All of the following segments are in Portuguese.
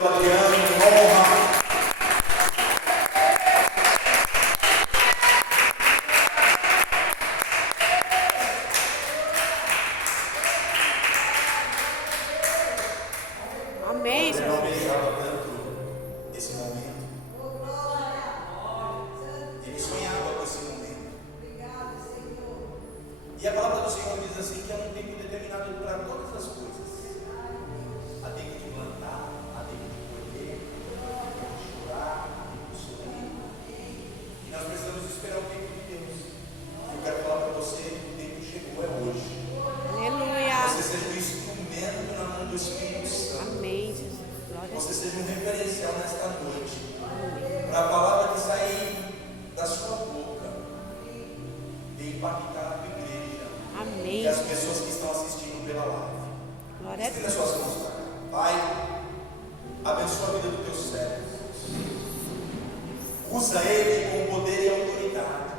Amém, Eu não Jesus. beijava tanto esse momento. Ele sonhava com esse momento. E a palavra do Senhor diz assim que é um tempo determinado para todas as coisas. Há tempo de plantar, há tempo de colher, há tempo de chorar, há tempo de sorrir. E nós precisamos esperar o tempo de Deus. Eu quero falar para você que o tempo chegou, é hoje. Aleluia. Você seja um instrumento na mão do Espírito Santo. Amém, Jesus. Glória a Você Deus. seja um referencial nesta noite. Para a palavra que sair da sua boca e impactar a tua igreja. Amém. E as pessoas que estão assistindo pela live. Glória a Estenda Deus. suas mãos para cá. Pai, abençoa a vida do teu servo. Usa ele com poder e autoridade.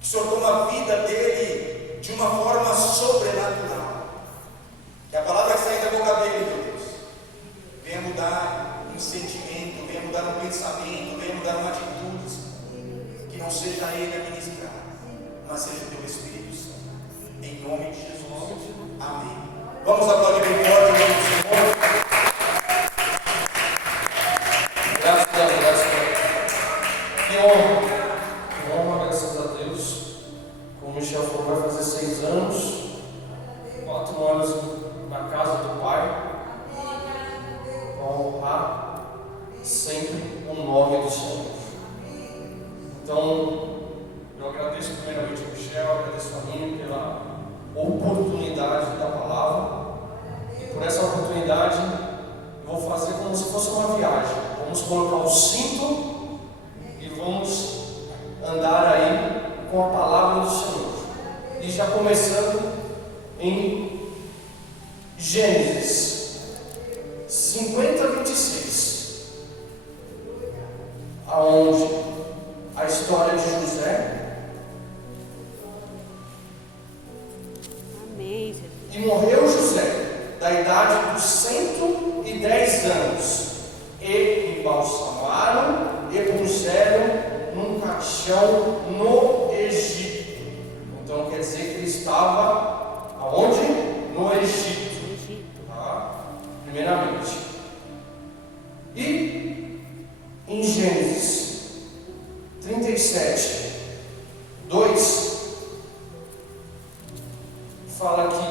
Que o Senhor tome a vida dele de uma forma sobrenatural. Que a palavra que sair da boca dele, meu Deus, venha mudar um sentimento, venha mudar um pensamento, venha mudar uma atitude, Senhor. Que não seja ele a ministrar, mas seja o teu Espírito Santo. Em nome de Jesus. Amém. Vamos aplaudir bem forte o nome do Senhor. Graças a Deus. Que honra, graças a Deus. Como o Michel falou, vai fazer 6 anos, 4 anos na casa do Pai, para honrar sempre o nome do Senhor. Então, eu agradeço primeiramente ao Michel, agradeço a Nini pela oportunidade da palavra, e por essa oportunidade eu vou fazer como se fosse uma viagem. Vamos colocar o cinto e vamos andar aí com a palavra do Senhor. E já começando em Gênesis 50:26, aonde a história de José. Amém, Jesus. E morreu José, da idade dos 110 anos, e embalsamaram e puseram num caixão no Egito. Então quer dizer que ele estava aonde? No Egito. Egito. Tá? Primeiramente. E em Gênesis 37:2 fala que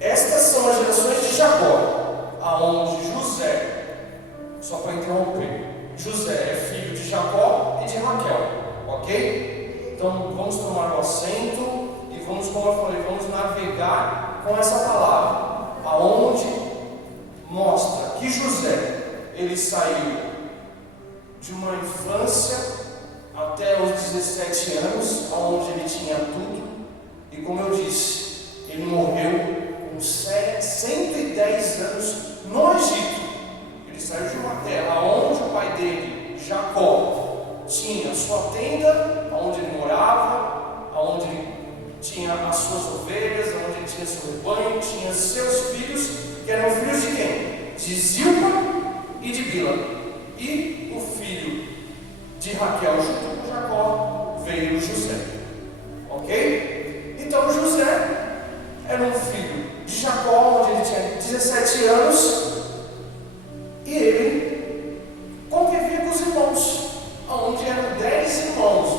estas são as gerações de Jacó, aonde José, só para interromper, José é filho de Jacó e de Raquel, ok? Então vamos tomar o assento e vamos, como eu falei, vamos navegar com essa palavra, aonde mostra que José, ele saiu de uma infância até os 17 anos, onde ele tinha tudo, e como eu disse, ele morreu com 110 anos no Egito. Ele saiu de uma terra onde o pai dele, Jacó, tinha sua tenda, onde ele morava, onde tinha as suas ovelhas, onde ele tinha seu rebanho, tinha seus filhos, que eram filhos de quem? De Zilpa e de Bila. E o filho de Raquel junto com Jacó veio José. Ok? Então José era um filho de Jacó, onde ele tinha 17 anos, e ele convivia com os irmãos, onde eram 10 irmãos.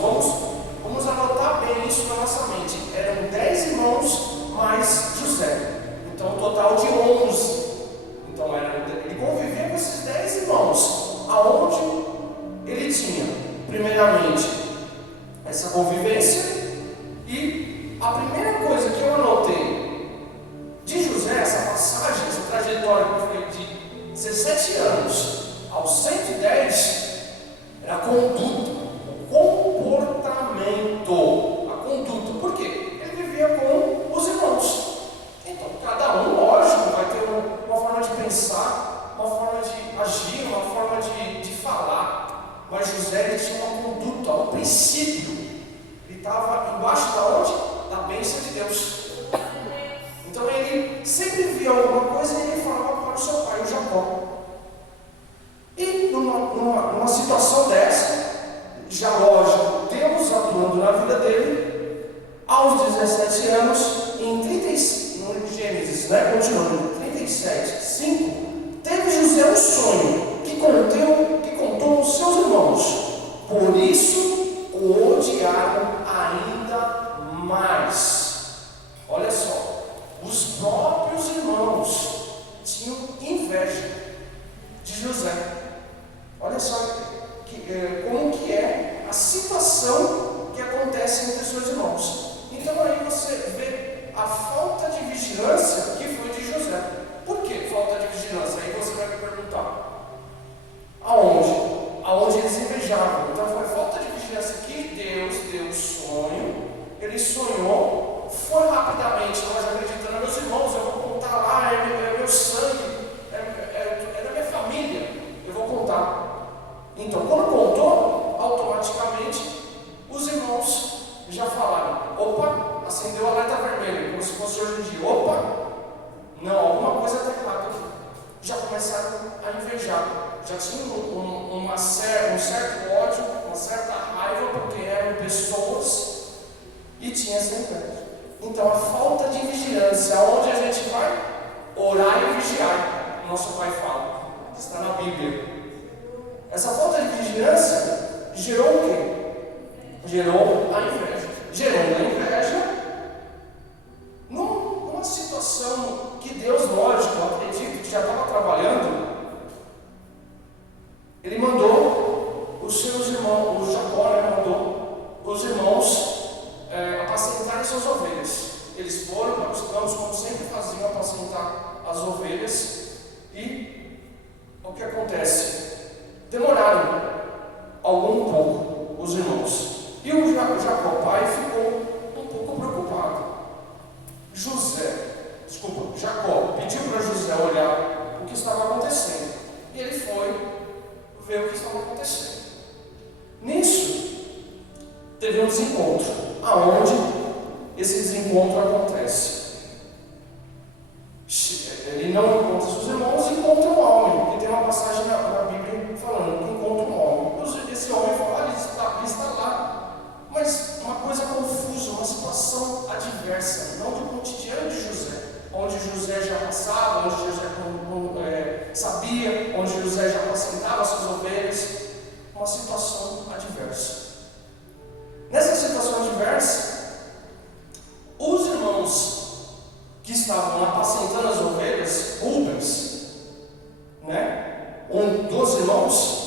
Vamos anotar bem isso na nossa mente. Eram 10 irmãos mais José. Então um total de 11. Então ele convivia com esses 10 irmãos, aonde ele tinha, primeiramente, essa convivência. E a primeira coisa que eu anotei de José, essa passagem, essa trajetória que foi de 17 anos aos 110, era a conduta, o comportamento, a conduta. Por quê? Ele vivia com os irmãos. Então, cada um, lógico, vai ter uma forma de pensar, uma forma de agir, uma forma de falar. Mas José, ele tinha uma conduta, um princípio. Ele estava embaixo da onde? Da bênção de Deus. Então ele sempre via alguma coisa e ele falava para os vigilança. Aí você vai me perguntar: aonde? Aonde eles invejavam. Então foi falta de vigilância que Deus deu o sonho. Ele sonhou, foi rapidamente, nós acreditando, meus irmãos, eu vou contar lá, é meu sangue, é da minha família, eu vou contar. Então, quando contou, automaticamente os irmãos já falaram: opa, acendeu o alerta vermelho, como se fosse hoje em dia. Opa, não, alguma coisa está errada aqui. Já começaram a invejar, já tinham um certo ódio, uma certa raiva, porque eram pessoas e tinha essa inveja. Então, a falta de vigilância, aonde a gente vai? Orar e vigiar, nosso Pai fala, está na Bíblia. Essa falta de vigilância gerou o quê? Gerou a inveja. Gerando a inveja numa situação que Deus, lógico, eu acredito que já estava trabalhando. Ele mandou os seus irmãos, o Jacó, mandou os irmãos apacentarem suas ovelhas. Eles foram para os campos, como sempre faziam, apacentar as ovelhas. E o que acontece? Demoraram algum pouco os irmãos. E o Jacó, pai, ficou um pouco preocupado. Jacó pediu para José olhar o que estava acontecendo. E ele foi ver o que estava acontecendo. Nisso, teve um desencontro. Aonde esse desencontro acontece? Ele não encontra seus irmãos, encontra um homem. Que tem uma passagem na Bíblia falando que encontra um homem. Esse homem fala: ele está lá. Mas uma coisa confusa, uma situação adversa, não do cotidiano de José, onde José já passava, onde José sabia, onde José já apacentava suas ovelhas. Uma situação adversa. Nessa situação adversa, os irmãos que estavam apacentando as ovelhas, Rubens, um dos irmãos,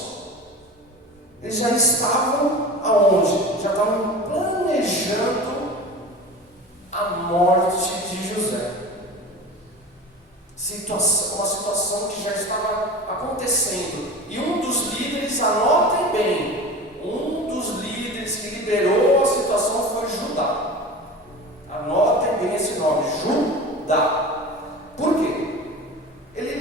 eles já estavam aonde? Já estavam planejando a morte de José. Uma situação que já estava acontecendo. E um dos líderes, anotem bem, um dos líderes que liderou a situação foi Judá. Anotem bem esse nome, Judá. Por quê? Ele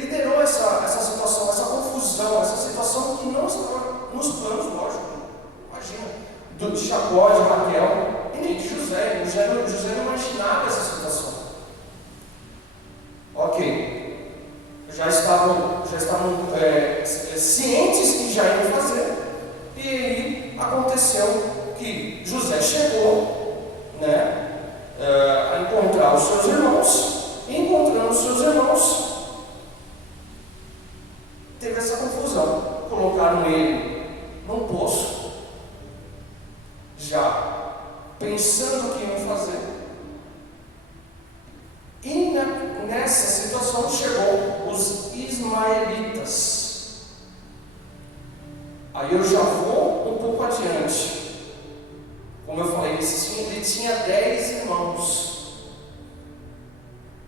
liderou essa situação, essa confusão, essa situação que não estava nos planos, lógico. Imagina, de Jacó, de Raquel e nem de José. José não imaginava essa situação. Ok, já estavam cientes que já iam fazer. E aí aconteceu que José chegou a encontrar os seus irmãos. E encontrando os seus irmãos, teve essa confusão. Colocaram ele num poço, já pensando o que iam fazer. E nessa situação chegou os ismaelitas. Aí eu já vou um pouco adiante. Como eu falei, ele tinha 10 irmãos.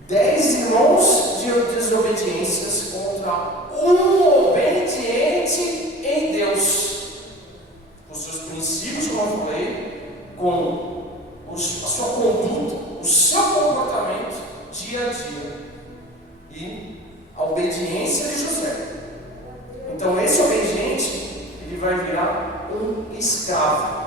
10 irmãos de desobediências contra um obediente em Deus. Com seus princípios, como eu falei, com a sua conduta, o seu comportamento dia a dia. E a obediência de José. Então esse obediente, ele vai virar um escravo.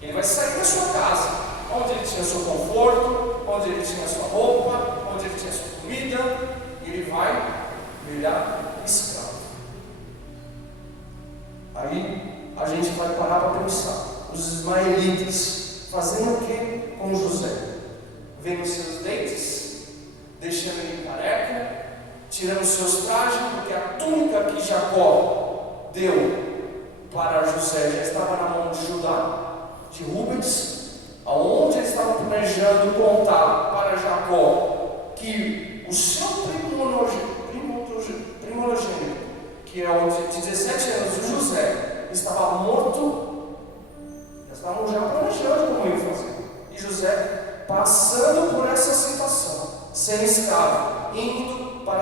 Ele vai sair da sua casa, onde ele tinha seu conforto, onde ele tinha sua roupa, onde ele tinha sua comida, e ele vai virar escravo. Aí a gente vai parar para pensar. Os ismaelitas fazendo o que com José? Vendo seus dentes, deixando ele careca, tirando seus trajes, porque a túnica que Jacó deu para José já estava na mão de Judá, de Rubens, aonde eles estavam planejando contar para Jacó que o seu primogênito, que é o de 17 anos, o José, estava morto. Eles estavam já planejando como ia fazer. E José passando por essa situação, sendo escravo, indo para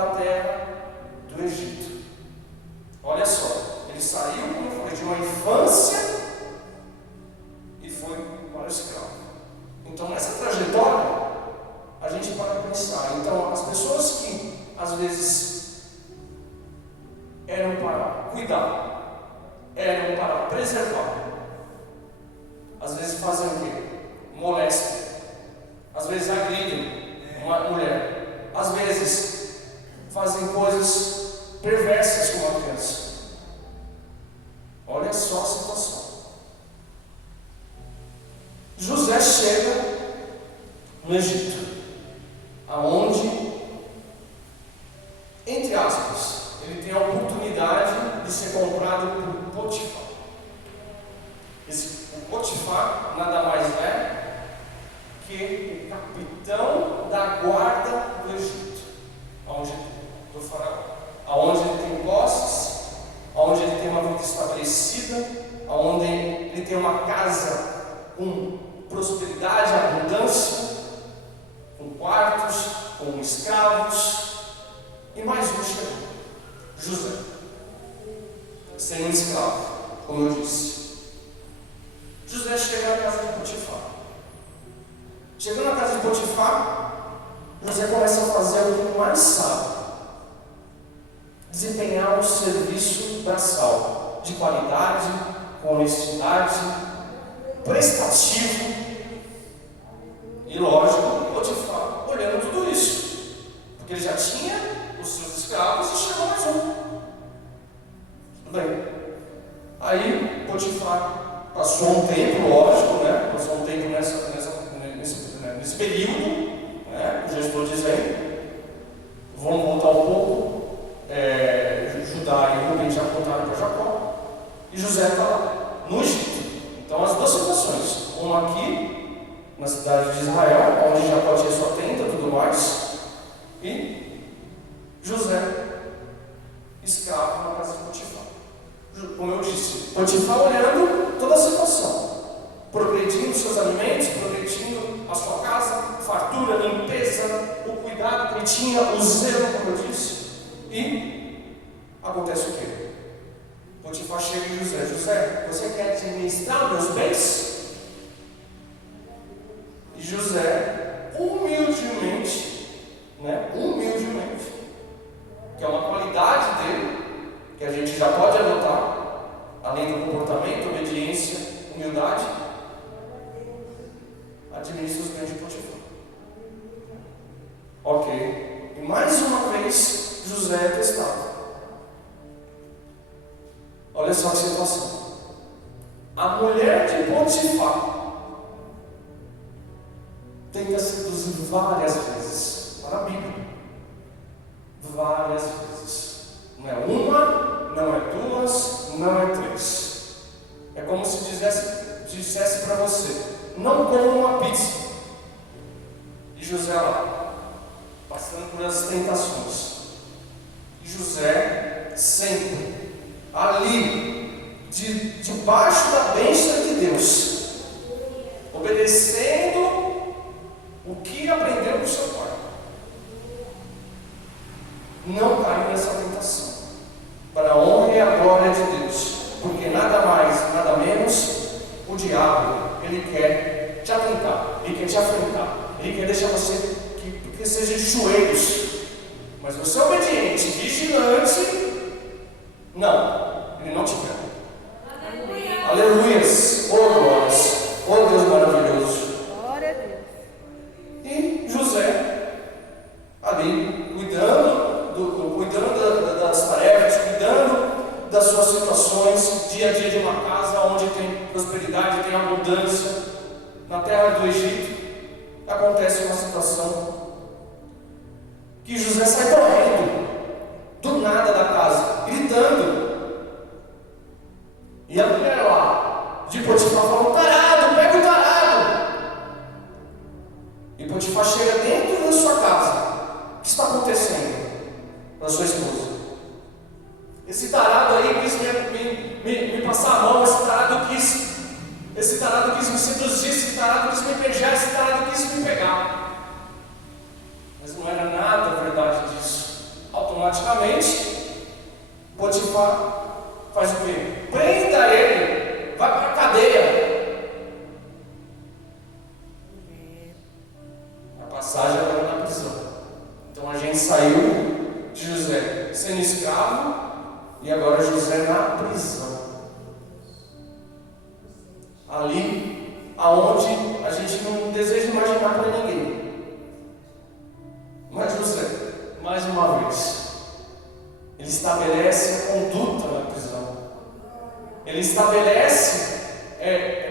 vezes eram para cuidar, eram para preservar. Às vezes fazem o quê? Molestam. Às vezes agridem uma mulher. Às vezes fazem coisas perversas com uma criança. Olha só a situação. José chega no Egito, aonde, entre aspas, ele tem a oportunidade de ser comprado por Potifar. O Potifar nada mais é que o capitão da guarda do Egito, do faraó, aonde ele tem posses, aonde ele tem uma vida estabelecida, aonde ele tem uma casa com prosperidade, abundância, com quartos, com escravos, e mais um chegou, José, sendo um escravo, como eu disse. José chega na casa de Potifar. Chegando na casa de Potifar, José começa a fazer o que mais sabe: desempenhar um serviço braçal, de qualidade, com honestidade, prestativo. E lógico, Potifar olhando tudo isso, porque ele já tinha os seus escravos e chegou mais um. Tudo bem. Aí Potifar passou um tempo, lógico, né? Passou um tempo nesse período, né? Eu já estou dizendo. Vamos voltar um pouco. Judá e Rubem já contaram para Jacó. E José está lá, no Egito. Então, as duas situações. Uma aqui, na cidade de Israel, onde Jacó tinha sua tenda e tudo mais. E José, escravo na casa de Potifar. Como eu disse, Potifar olhando toda a situação, progredindo seus alimentos, progredindo a sua casa, fartura, limpeza, o cuidado que ele tinha, o zelo, como eu disse. E acontece o quê? Potifar chega em José: José, você quer administrar meus bens? E José, humildemente, que é uma qualidade dele, que a gente já pode adotar, além do comportamento, obediência, humildade, administra os bens de Potifar. Ok. E mais uma vez, José é testado. Olha só a situação. A mulher de Potifar tenta seduzir várias vezes. Para a Bíblia. Várias vezes. Não é uma, não é duas, não é três. É como se dissesse para você: não coma uma pizza. E José lá, passando por as tentações. E José sempre ali, debaixo da bênção de Deus, obedecendo o que aprendeu com seu pai. Não caiu nessa tentação, para a honra e a glória de Deus, porque nada mais, nada menos, o diabo, ele quer te atentar, ele quer te afrontar, ele quer deixar você que seja de joelhos, mas você é obediente, vigilante, não, ele não te quer. Aleluias, oh glórias, oh Deus maravilhoso. Glória a Deus. E José, ali, cuidando das tarefas, cuidando das suas situações, dia a dia de uma casa onde tem prosperidade, tem abundância, na terra do Egito, acontece uma situação que José sai correndo, do nada da casa, gritando. E a mulher lá, de Potifar, fala: tarado, pega o tarado. E Potifar chega dentro da sua casa. O que está acontecendo com a sua esposa? Esse tarado aí quis me passar a mão, esse tarado quis me seduzir, esse tarado quis me beijar, esse tarado quis me pegar. Mas não era nada verdade disso. Automaticamente, Potifar faz o quê? Prenda ele, vai para a cadeia. A passagem agora na prisão. Então a gente saiu José sendo escravo e agora José na prisão. Ali, aonde a gente não deseja imaginar para ninguém. Mas José, mais uma vez, ele estabelece a conduta na prisão. Ele estabelece,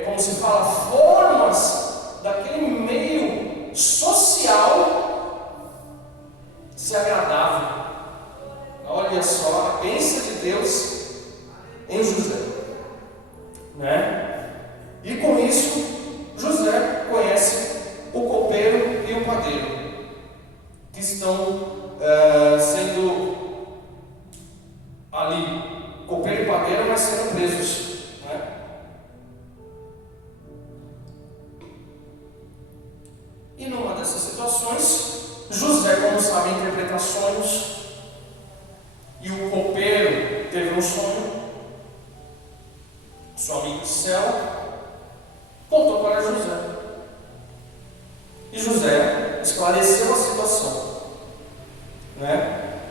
como se fala, formas daquele meio social ser agradável. Olha só a bênção de Deus em José, né? E com isso, José conhece o copeiro e o padeiro, que estão sendo ali, copeiro e padeiro, mas sendo presos, né? E numa dessas situações, José, como sabe, interpreta sonhos, e o copeiro teve um sonho, seu amigo do céu contou para José. E José esclareceu a situação, né?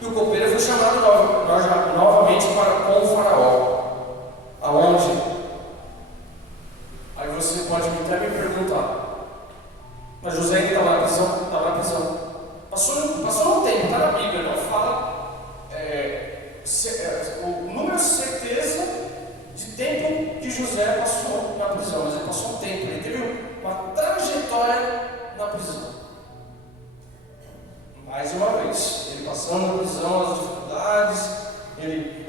E o copeiro foi chamado novamente com o faraó. Aonde? Aí você pode até me perguntar, mas José ainda estava na prisão? Estava na prisão. Passou um tempo, está na Bíblia, não fala o número de certeza de tempo que José passou na prisão, mas ele passou um tempo, ele teve uma trajetória na prisão. Mais uma vez, ele passando na prisão, as dificuldades, ele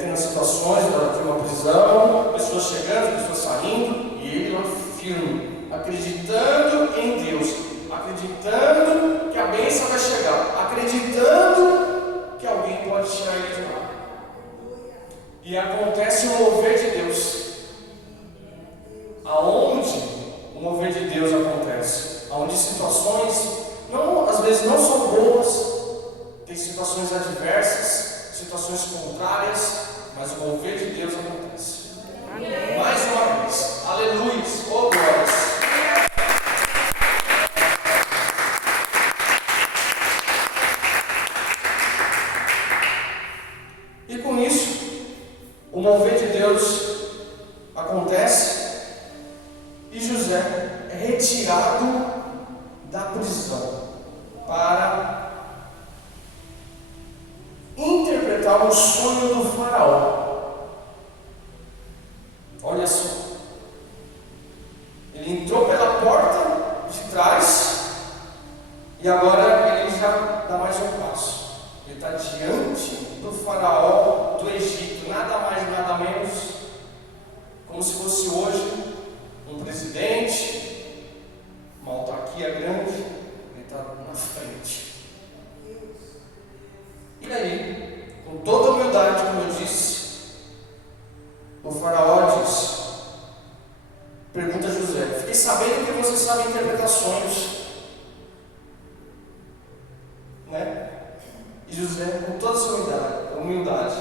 tendo situações de uma prisão, pessoas chegando, pessoas saindo, e ele lá firme, acreditando em Deus, acreditando que a bênção vai chegar, acreditando que alguém pode tirar ele de lá. E acontece o mover de Deus. Aonde o mover de Deus acontece? Aonde situações, às vezes não são boas, tem situações adversas, situações contrárias, mas o mover de Deus acontece. Amém. Mais uma vez, aleluia, oh glórias. E com isso, o mover de Deus acontece e José é retirado da prisão para interpretar o sonho do faraó. Olha só, ele entrou pela porta de trás e agora ele já dá mais um passo. Ele está diante do faraó do Egito, nada mais, nada menos, como se fosse hoje um presidente, uma autarquia grande, ele está na frente. E aí, com toda a humildade, como eu disse, o faraó diz, pergunta a José, fiquei sabendo que você sabe interpretar sonhos, né? E José, com toda a sua humildade,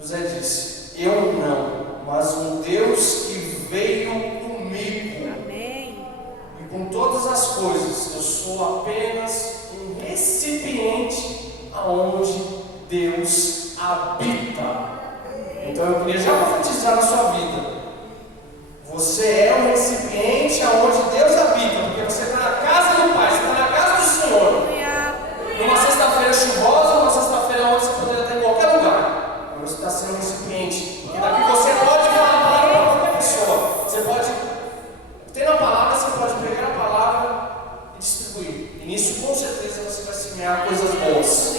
José disse, eu não, mas um Deus que veio comigo. Amém. E com todas as coisas, eu sou apenas um recipiente aonde Deus habita. Então eu queria já profetizar na sua vida. Você é um recipiente aonde Deus habita, porque você está na casa do Pai, você está na casa do Senhor. Numa sexta-feira chuvosa, numa sexta-feira onde você poderia estar em qualquer lugar, mas você está sendo um recipiente, porque daqui você pode falar a palavra para qualquer pessoa, você pode ter a palavra, você pode pegar a palavra e distribuir, e nisso com certeza você vai semear coisas boas.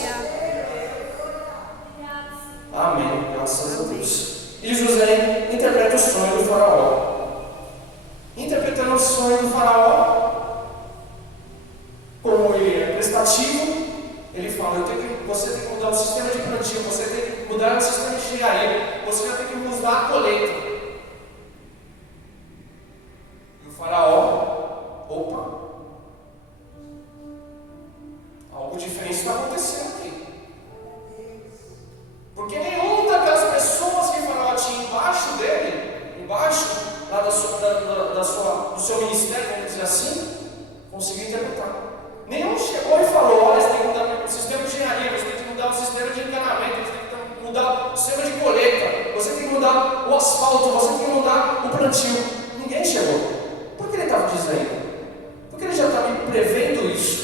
Amém, graças a Deus. E José interpreta o sonho do faraó. Interpretando o sonho do faraó, como ele é prestativo, ele fala, você tem que mudar o sistema de plantio, você tem que mudar o sistema de engenharia, você vai ter que mudar a colheita. E o faraó, opa, algo diferente está acontecendo aqui. Porque nenhuma daquelas pessoas que o faraó tinha embaixo dele, embaixo lá do seu ministério, vamos dizer assim, conseguiu interpretar. Nenhum chegou e falou, olha, você tem que mudar o sistema de engenharia, plantio. Ninguém chegou. Por que ele estava dizendo? Porque ele já estava prevendo isso.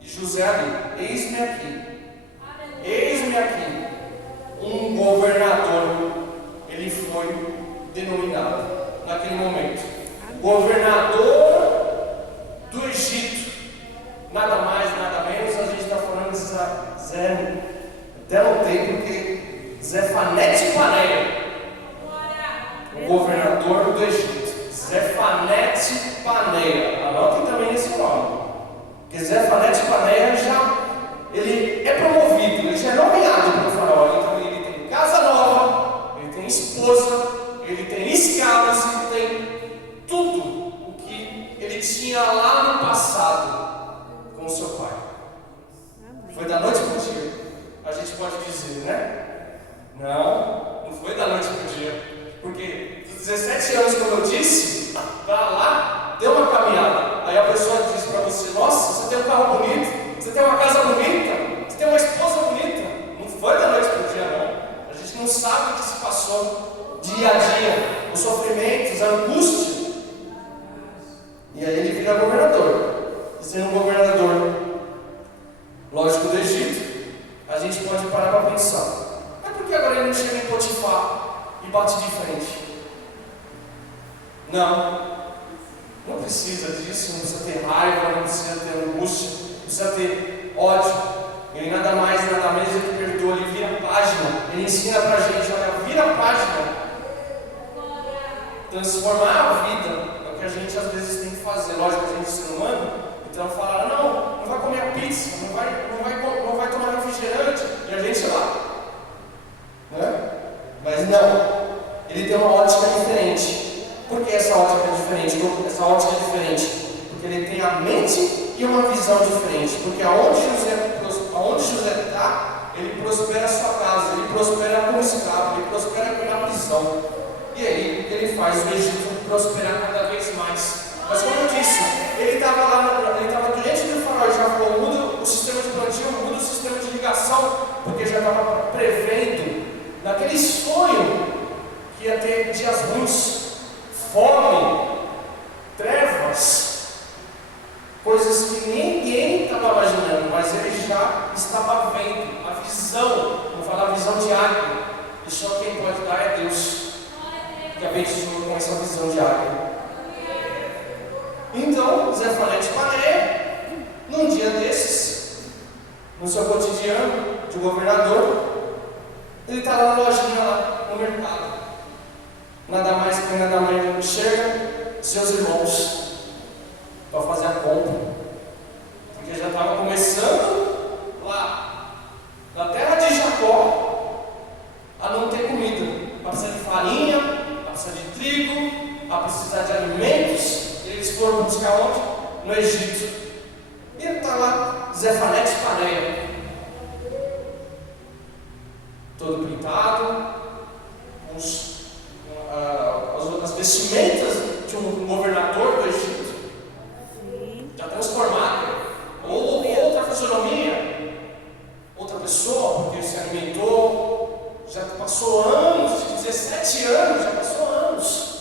E José ali, eis-me aqui. Eis-me aqui. Um governador, ele foi denominado naquele momento. Governador do Egito. Nada mais, nada menos, a gente está falando de Zé, até não tem, porque Zefanete Paneia, o governador do Egito. Zefanete Paneia, anotem também esse nome, porque Zefanete Paneia ele é promovido, ele já é nomeado pelo faraó. Então ele tem casa nova, ele tem esposa, ele tem escravos, ele tem tudo o que ele tinha lá no passado com o seu pai. Amém. Foi da noite para o dia, a gente pode dizer, né? Não foi da noite para o dia, porque dos 17 anos, como eu disse, para lá deu uma caminhada. Aí a pessoa diz para você: nossa, você tem um carro bonito, você tem uma casa bonita, você tem uma esposa bonita. Não foi da noite para o dia, não. A gente não sabe o que se passou dia a dia, os sofrimentos, a angústia. E aí ele vira governador. E sendo um governador, lógico, do Egito, a gente pode parar para pensar: mas por que agora ele não chega em Potifar e bate de frente? Não precisa disso, não precisa ter raiva, não precisa ter angústia, não precisa ter ódio. Ele nada mais, nada menos do que perdoa, ele vira a página, ele ensina pra gente: olha, vira a página. Transformar a vida é o que a gente às vezes tem que fazer. Lógico, a gente é ser humano, então fala: não vai comer a pizza, não vai tomar refrigerante, e a gente lá, né? Mas não, ele tem uma ótica diferente. Por que essa ótica é diferente? Essa ótica é diferente porque ele tem a mente e uma visão diferente. Porque aonde José está, ele prospera a sua casa, ele prospera como escravo, ele prospera na prisão. E aí, o que ele faz? O Egito prosperar cada vez mais. Mas como eu disse, ele estava lá, ele estava diante do faraó, já falou: muda o sistema de plantio, muda o sistema de ligação, porque já estava prevendo naquele sonho que ia ter dias ruins, fome, trevas, coisas que ninguém estava imaginando, mas ele já estava vendo. A visão, vou falar a visão de águia, e só quem pode dar é Deus, que abençoa com essa visão de águia. Então, Zefanete Paneia, num dia desses, no seu cotidiano de governador, ele está lá na lojinha, lá no mercado. Nada mais que nada mais chega seus irmãos para fazer a compra, porque já estava começando lá na terra de Jacó a não ter comida, a precisar de farinha, a precisar de trigo, a precisar de alimentos. Eles foram buscar onde? No Egito. E ele está lá, Zefanete Paneia, todo pintado, as vestimentas de um governador do Egito, já transformado, ou outra fisionomia, outra pessoa, porque se alimentou, já passou anos, 17 anos, já passou anos.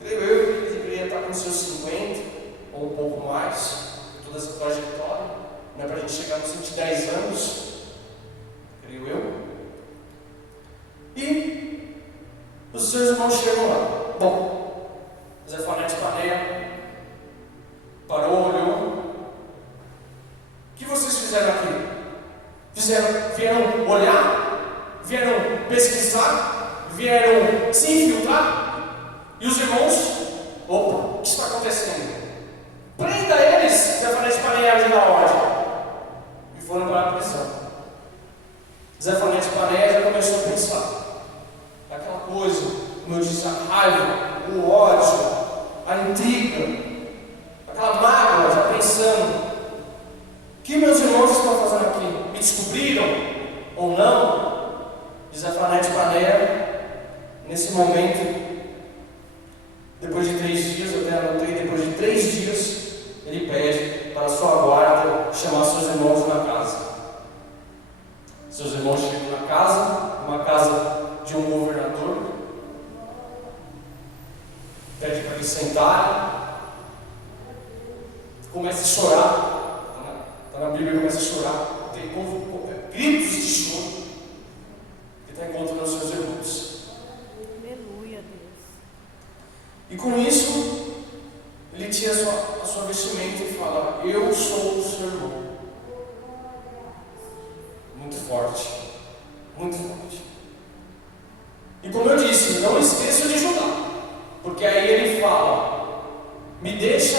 Creio eu que ele deveria estar com seus 50 ou um pouco mais, toda essa trajetória, não é para a gente chegar nos 110 anos, creio eu. E os seus irmãos chegam lá. Bom, Zefanete Paneia parou, olhou. O que vocês fizeram aqui? Vieram olhar? Vieram pesquisar? Vieram se infiltrar? E os irmãos, opa, o que está acontecendo? Prenda eles, Zefanete Paneia da ordem. E foram para a prisão. Zefanete Paneia já começou a pensar. Aquela coisa, como eu disse, a raiva, o ódio, a intriga, aquela mágoa, já pensando: o que meus irmãos estão fazendo aqui? Me descobriram ou não? Zefanete Paneia, nesse momento, depois de 3 dias, eu até anotei, depois de 3 dias, ele pede para a sua guarda chamar seus irmãos na casa. Seus irmãos chegam na casa, uma casa de um governador. sentarem, comece a chorar. Está na Bíblia, começa a chorar. Tem gritos de choro, que está encontrando os seus irmãos. Aleluia, Deus. E com isso, ele tira a sua vestimenta e fala: eu sou o seu irmão. Muito forte, muito forte. E como eu disse, não esqueça de ajudar, porque aí ele fala: me deixa